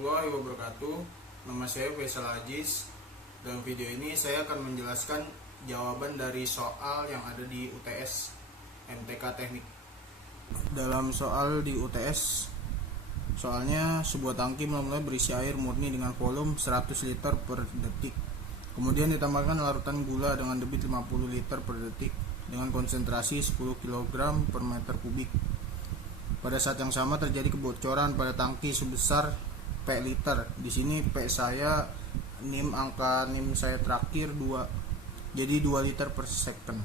warahmatullahi wabarakatuh. Nama saya Faisal Aziz. Dalam video ini saya akan menjelaskan jawaban dari soal yang ada di UTS MTK Teknik. Dalam soal di UTS, soalnya sebuah tangki mula-mula berisi air murni dengan volume 100 liter per detik. Kemudian ditambahkan larutan gula dengan debit 50 liter per detik dengan konsentrasi 10 kg per meter kubik. Pada saat yang sama terjadi kebocoran pada tangki sebesar P liter. Di sini P saya angka NIM saya terakhir 2. Jadi 2 liter per second.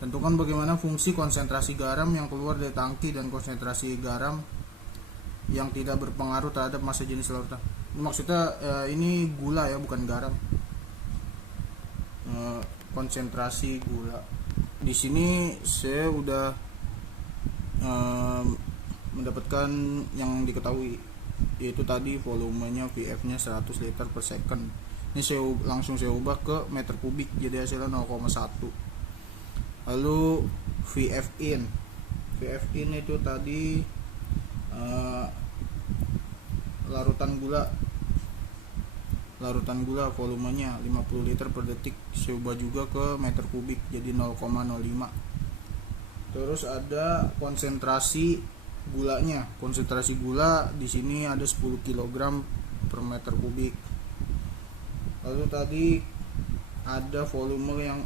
Tentukan bagaimana fungsi konsentrasi garam yang keluar dari tangki dan konsentrasi garam yang tidak berpengaruh terhadap massa jenis larutan. Ini maksudnya ini gula ya, bukan garam. Konsentrasi gula. Di sini saya udah mendapatkan yang diketahui, yaitu tadi volumenya VF nya 100 liter per second. Ini saya ubah ke meter kubik, jadi hasilnya 0,1. Lalu VF in itu tadi larutan gula volumenya 50 liter per detik, saya ubah juga ke meter kubik jadi 0,05. Terus ada konsentrasi gulanya. Konsentrasi gula di sini ada 10 kg per meter kubik. Lalu tadi ada volume yang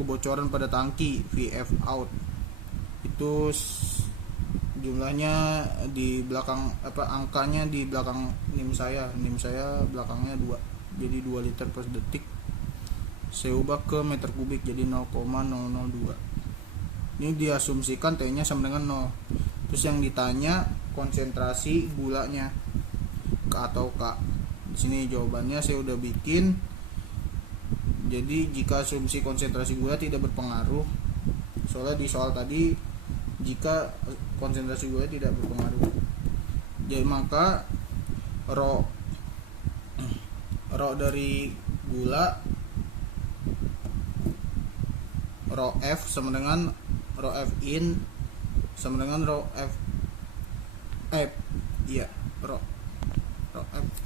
kebocoran pada tangki, VF out. Itu jumlahnya di belakang angkanya di belakang NIM saya belakangnya 2. Jadi 2 liter per detik. Saya ubah ke meter kubik jadi 0,002. Ini diasumsikan T-nya sama dengan 0. Terus yang ditanya konsentrasi gulanya K atau K. Di sini jawabannya saya udah bikin. Jadi jika asumsi konsentrasi gula tidak berpengaruh, soalnya di soal tadi jika konsentrasi gula tidak berpengaruh, jadi maka rho dari gula rho F sama dengan rho F in sama dengan rho F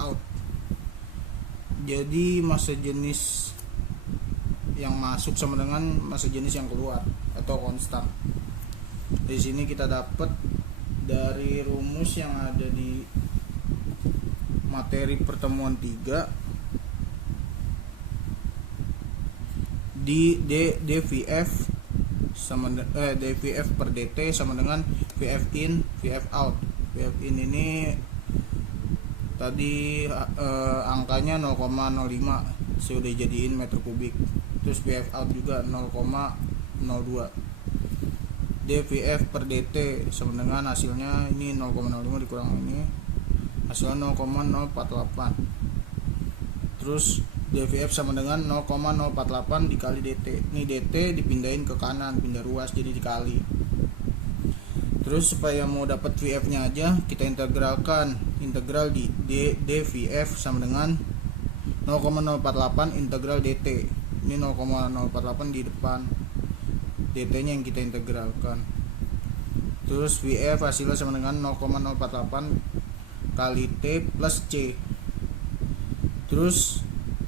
out. Jadi massa jenis yang masuk sama dengan massa jenis yang keluar atau konstan. Di sini kita dapat dari rumus yang ada di materi pertemuan 3 di dVF dVF per dt sama dengan VF in VF out. VF in ini tadi angkanya 0,05, saya udah jadiin meter kubik. Terus VF out juga 0,02. dVF per dt sama dengan hasilnya ini 0,05 dikurang ini hasilnya 0,048. Terus dVF sama dengan 0,048 dikali dt. Ini dt dipindahin ke kanan, pindah ruas jadi dikali. Terus supaya mau dapat VF nya aja kita integralkan. Integral di dVF sama dengan 0,048 integral dt. Ini 0,048 di depan, dt nya yang kita integralkan. Terus VF hasilnya sama dengan 0,048 kali T plus C. Terus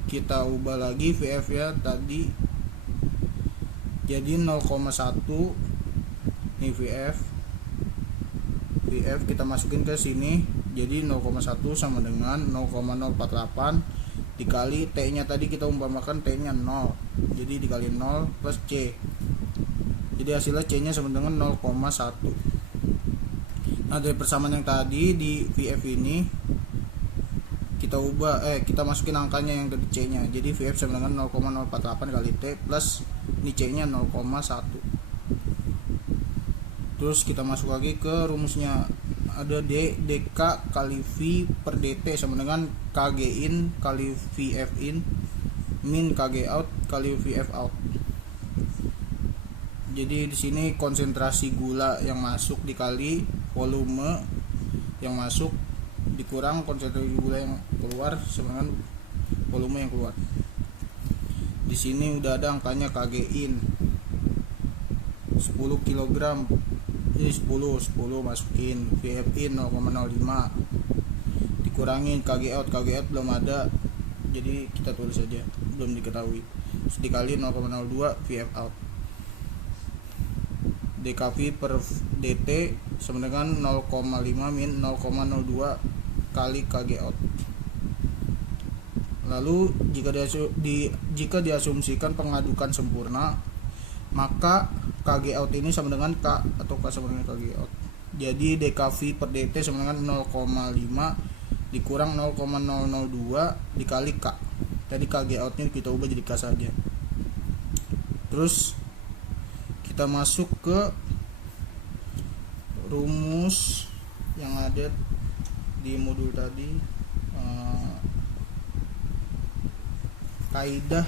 kita ubah lagi VF ya tadi jadi 0,1. Ini VF kita masukin ke sini jadi 0,1 sama dengan 0,048 dikali T nya tadi kita umpamakan T nya 0, jadi dikali 0 plus C, jadi hasilnya C nya sama dengan 0,1. Nah dari persamaan yang tadi di VF ini kita kita masukin angkanya yang ke C nya, jadi VF sama dengan 0,048 kali T plus ini C nya 0,1. Terus kita masuk lagi ke rumusnya, ada dk kali V per dt sama dengan kg in kali VF in min kg out kali VF out. Jadi di sini konsentrasi gula yang masuk dikali volume yang masuk dikurang konsentrasi gula yang keluar sama dengan volume yang keluar. Di sini udah ada angkanya kg in 10 kg. Ini 10 masukin VF in 0,05 dikurangin KG out belum ada, jadi kita tulis saja belum diketahui. Terus dikali 0,02 VF out. DKV per DT sama dengan 0,5 min 0,02 kali KG out. Lalu jika diasumsikan pengadukan sempurna, maka KG out ini sama dengan K atau K sama dengan KG out. Jadi DKV per DT sama dengan 0,5 dikurang 0,002 dikali K. Tadi KG outnya kita ubah jadi K saja. Terus kita masuk ke rumus yang ada di modul tadi, kaidah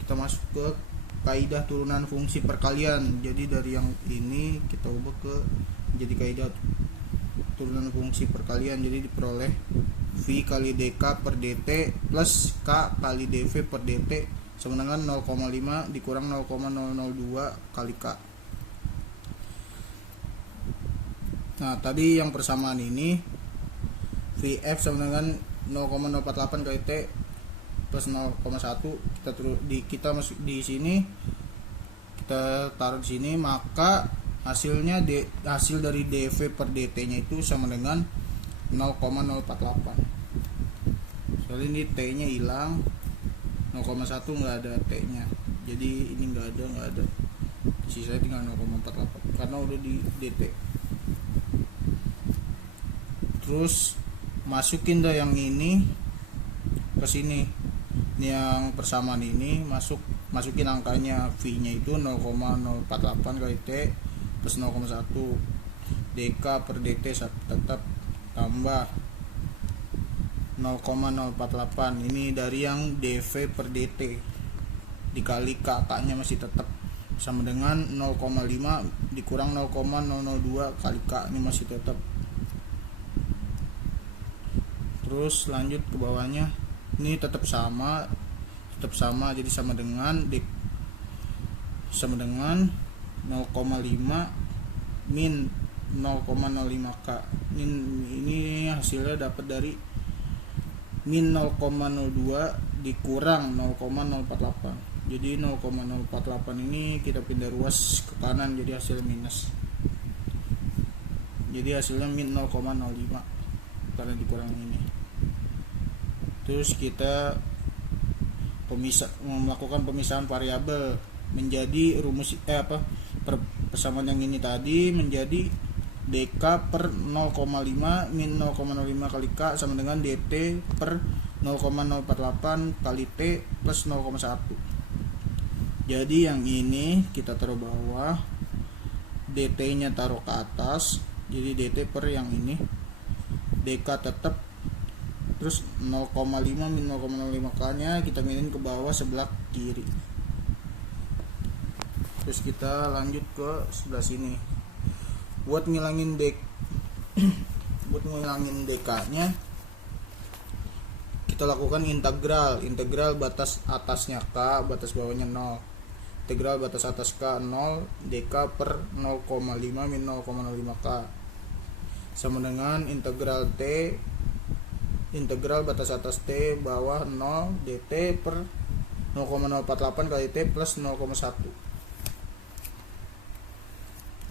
kita masuk ke kaidah turunan fungsi perkalian. Jadi dari yang ini kita ubah ke menjadi kaidah turunan fungsi perkalian. Jadi diperoleh V kali DK per DT plus K kali DV per DT sama dengan 0,5 dikurang 0,002 kali K. Nah, tadi yang persamaan ini VF sama dengan 0,048 kali T plus 0,1. Kita masuk di sini, kita taruh di sini, maka hasilnya hasil dari DV per DT nya itu sama dengan 0,048. Soalnya ini T nya hilang, 0,1 nggak ada T nya, jadi ini nggak ada, sisa tinggal 0,48 karena udah di DT. Terus masukin dah yang ini ke sini, ini yang persamaan ini, masukin angkanya, V nya itu 0,048 kali T plus 0,1 DK per DT tetap tambah 0,048. Ini dari yang DV per DT dikali K nya masih tetap sama dengan 0,5 dikurang 0,002 kali K, ini masih tetap. Terus lanjut ke bawahnya, ini tetap sama, jadi sama dengan 0,5 min 0,05 K. Ini hasilnya dapat dari min 0,02 dikurang 0,048. Jadi 0,048 ini kita pindah ruas ke kanan, jadi hasil minus. Jadi hasilnya min 0,05 karena dikurang ini. Terus kita melakukan pemisahan variabel menjadi rumus persamaan yang ini tadi menjadi DK per 0,5 min 0,05 kali K sama dengan DT per 0,048 kali T plus 0,1. Jadi yang ini kita taruh bawah, DT nya taruh ke atas, jadi DT per yang ini, DK tetap, terus 0,5 min 0,05 K nya kita minin ke bawah sebelah kiri. Terus kita lanjut ke sebelah sini. Buat ngilangin DK nya, kita lakukan integral batas atasnya K, batas bawahnya 0. Integral batas atas K 0, DK per 0,5 min 0,05 K sama dengan integral T, integral batas atas T bawah 0, DT per 0,048 kali T plus 0,1.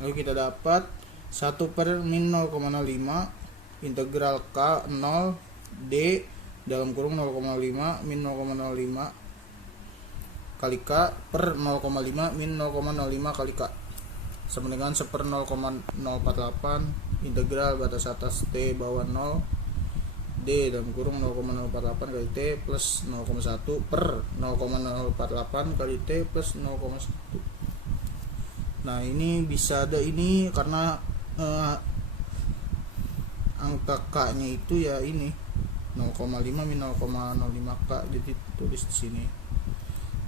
Lalu kita dapat 1 per min 0,05 integral K 0 D dalam kurung 0,5 min 0,05 kali K per 0,5 min 0,05 kali K sama dengan 1 per 0,048 integral batas atas T bawah 0 D dalam kurung 0,048 kali T plus 0,1 per 0,048 kali T plus 0,1. Nah ini bisa ada ini karena angka K nya itu ya ini 0,5 min 0,05 K, jadi tulis di sini.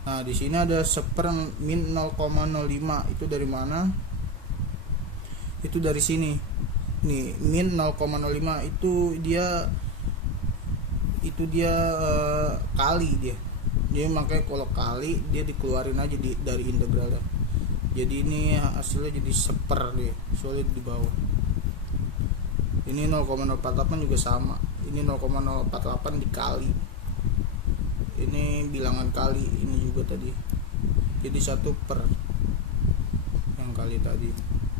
Nah di sini ada 1 per min 0,05, itu dari mana? Itu dari sini. Nih min 0,05 itu dia kali dia. Jadi makanya kalau kali dia dikeluarin aja dari integralnya. Jadi ini hasilnya jadi seper deh, solid di bawah. Ini 0,048 juga sama, ini 0,048 dikali, ini bilangan kali ini juga tadi, jadi 1 per yang kali tadi.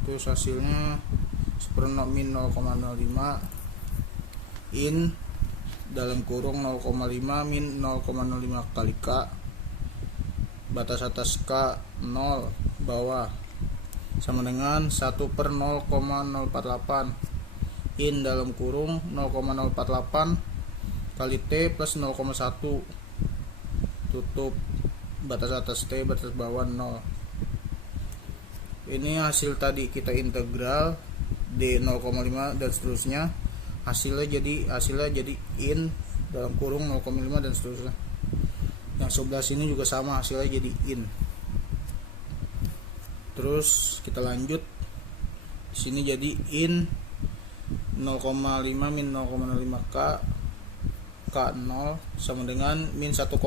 Terus hasilnya min 0,05 in dalam kurung 0,5 min 0,05 kali K, batas atas K 0 bawah, sama dengan 1 per 0,048 in dalam kurung 0,048 kali T plus 0,1 tutup, batas atas T batas bawah 0. Ini hasil tadi kita integral D 0,5 dan seterusnya, hasilnya jadi in dalam kurung 0,5 dan seterusnya. Yang sebelah sini juga sama, hasilnya jadi in. Terus kita lanjut, di sini jadi in 0,5 min 0,05 K 0 sama dengan min 1,04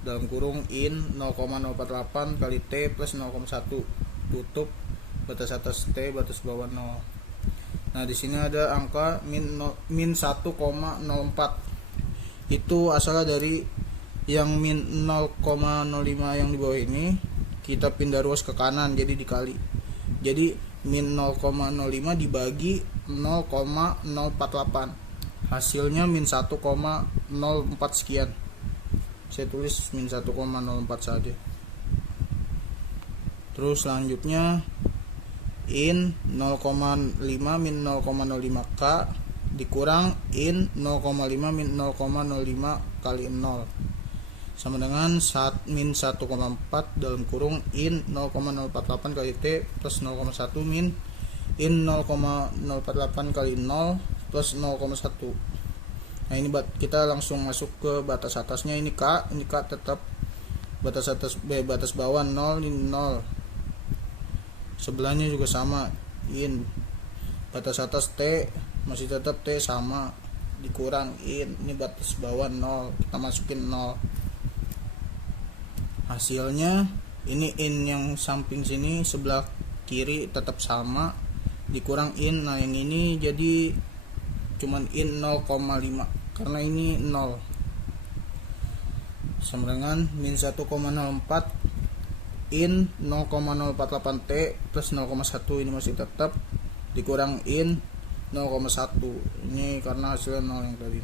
dalam kurung in 0,048 kali T plus 0,1 tutup, batas atas T batas bawah 0. Nah di sini ada angka min 1,04, itu asalnya dari yang min 0,05 yang di bawah ini kita pindah ruas ke kanan, jadi dikali, jadi min 0,05 dibagi 0,048, hasilnya min 1,04 sekian. Saya tulis min 1,04 saja. Terus selanjutnya in 0,5 min 0,05 K dikurang in 0,5 min 0,05 kali 0 sama dengan min 1,4 dalam kurung in 0,048 kali T plus 0,1 min in 0,048 kali 0 plus 0,1. Nah ini kita langsung masuk ke batas atasnya, ini K tetap, batas atas batas bawah 0 ini 0, sebelahnya juga sama in, batas atas T masih tetap T sama, dikurang in, ini batas bawah 0 kita masukin 0. Hasilnya ini in yang samping sini sebelah kiri tetap sama, dikurang in, nah yang ini jadi cuman in 0,5 karena ini 0 sama dengan min 1,04 in 0,048 T plus 0,1 ini masih tetap, dikurang in 0,1, ini karena hasilnya 0 yang tadi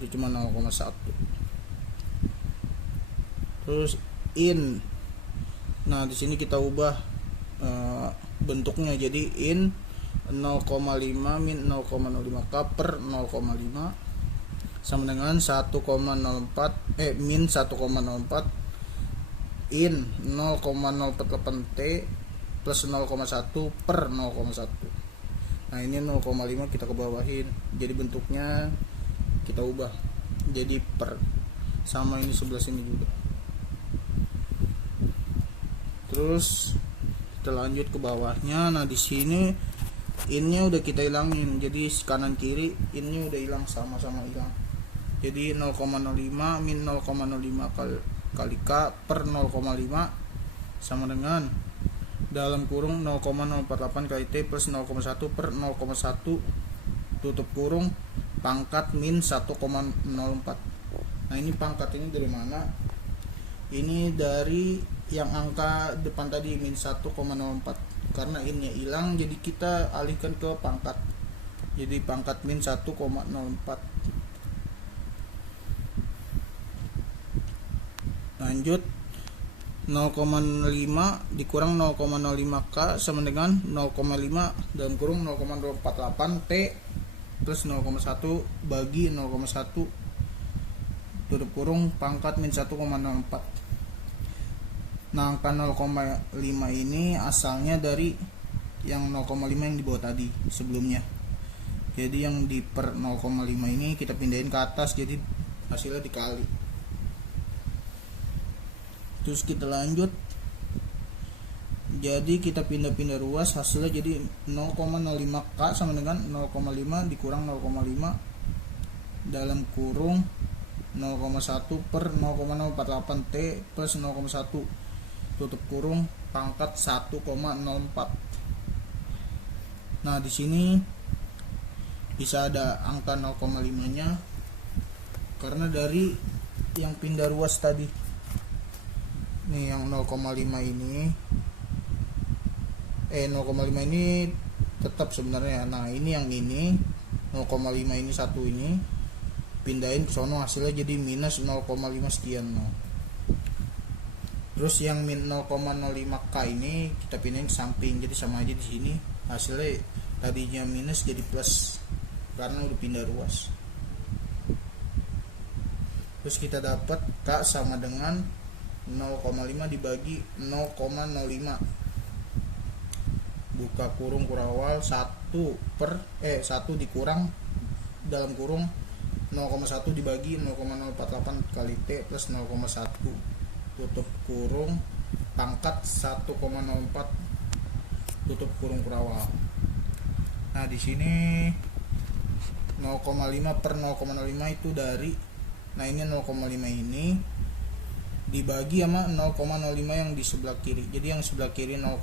itu cuma 0,1. Terus in, nah di sini kita ubah bentuknya jadi in 0,5 min 0,05 K per 0,5 sama dengan 1,04 min 1,04 in 0,048 T plus 0,1 per 0,1. Nah ini 0,5 kita kebawahin, jadi bentuknya kita ubah jadi per, sama ini sebelah sini juga. Terus kita lanjut ke bawahnya. Nah di sini innya udah kita hilangin, jadi kanan kiri innya udah hilang, sama-sama hilang. Jadi 0,05 min 0,05 kali K per 0,5 sama dengan dalam kurung 0,048 kali T plus 0,1 per 0,1 tutup kurung pangkat min 1,04. Nah ini pangkat ini dari mana? Ini dari yang angka depan tadi min 1,04, karena innya hilang jadi kita alihkan ke pangkat, jadi pangkat min 1,04. Lanjut 0,5 dikurang 0,05 K sama dengan 0,5 dalam kurung 0,048 T plus 0,1 bagi 0,1 tutup kurung pangkat min 1,04. Nah angka 0,5 ini asalnya dari yang 0,5 yang di bawah tadi sebelumnya, jadi yang di per 0,5 ini kita pindahin ke atas, jadi hasilnya dikali. Terus kita lanjut, jadi kita pindah-pindah ruas, hasilnya jadi 0,05 K sama dengan 0,5 dikurang 0,5 dalam kurung 0,1 per 0,048 T plus 0,1 tutup kurung pangkat 1,04. Nah, di sini bisa ada angka 0,5-nya karena dari yang pindah ruas tadi. Nih yang 0,5 ini 0,5 ini tetap sebenarnya. Nah, ini yang ini 0,5 ini satu ini pindahin ke sono, hasilnya jadi minus 0,5 sekian. Terus yang min 0,05K ini kita pindahin ke samping, jadi sama aja di sini hasilnya tadinya minus jadi plus karena udah pindah ruas. Terus kita dapat K sama dengan 0,5 dibagi 0,05, buka kurung kurawal 1 dikurang dalam kurung 0,1 dibagi 0,048 kali T plus 0,1, tutup kurung pangkat 1,04, tutup kurung kurawal. Nah, di sini 0,5 per 0,05 itu dari, nah ini 0,5 ini dibagi sama 0,05 yang di sebelah kiri. Jadi yang sebelah kiri 0,05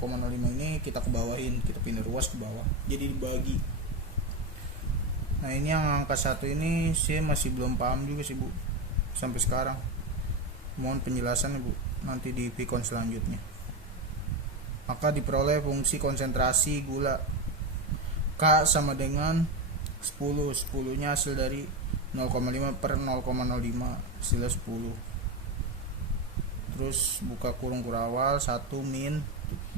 ini kita ke bawahin, kita pindah ruas ke bawah, jadi dibagi. Nah, ini yang angka 1 ini saya masih belum paham juga sih, Bu, sampai sekarang. Mohon penjelasannya, Bu, nanti di pikon selanjutnya. Maka diperoleh fungsi konsentrasi gula K sama dengan 10. 10 nya hasil dari 0,5 per 0,05, hasilnya 10. Terus buka kurung kurawal 1 min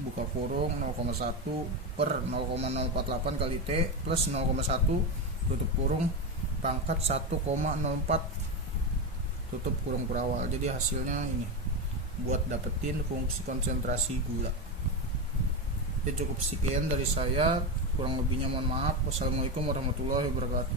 buka kurung 0,1 per 0,048 kali T plus 0,1, tutup kurung pangkat 1,04, tutup kurung kurawal. Jadi hasilnya ini buat dapetin fungsi konsentrasi gula. Ya, cukup sekian dari saya, kurang lebihnya mohon maaf. Wassalamualaikum warahmatullahi wabarakatuh.